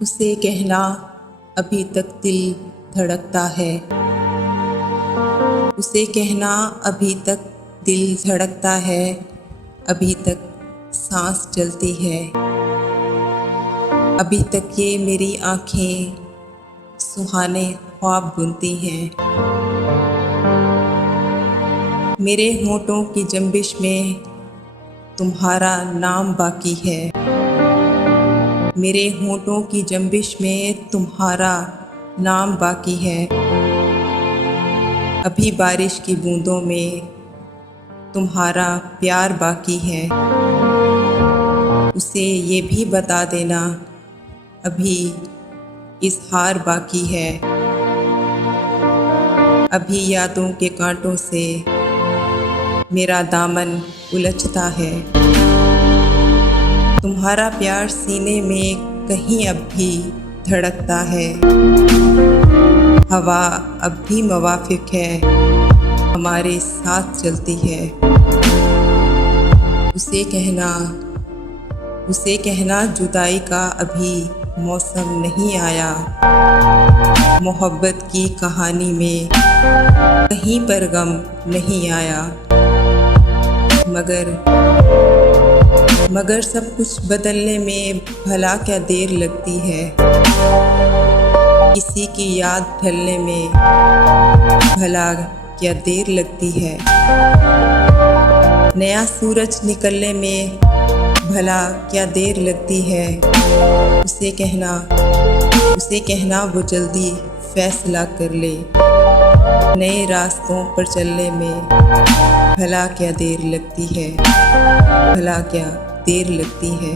उसे कहना अभी तक दिल धड़कता है, उसे कहना अभी तक दिल धड़कता है, अभी तक सांस चलती है, अभी तक ये मेरी आँखें सुहाने ख्वाब बुनती हैं। मेरे होंठों की जंबिश में तुम्हारा नाम बाकी है, मेरे होंठों की जंबिश में तुम्हारा नाम बाकी है। अभी बारिश की बूंदों में तुम्हारा प्यार बाकी है। उसे ये भी बता देना अभी इज़हार बाकी है। अभी यादों के कांटों से मेरा दामन उलझता है। तुम्हारा प्यार सीने में कहीं अब भी धड़कता है। हवा अब भी मवाफिक है, हमारे साथ चलती है। उसे कहना जुदाई का अभी मौसम नहीं आया। मोहब्बत की कहानी में कहीं पर गम नहीं आया। मगर सब कुछ बदलने में भला क्या देर लगती है। किसी की याद ढलने में भला क्या देर लगती है। नया सूरज निकलने में भला क्या देर लगती है। उसे कहना वो जल्दी फैसला कर ले। नए रास्तों पर चलने में भला क्या देर लगती है, भला क्या देर लगती है।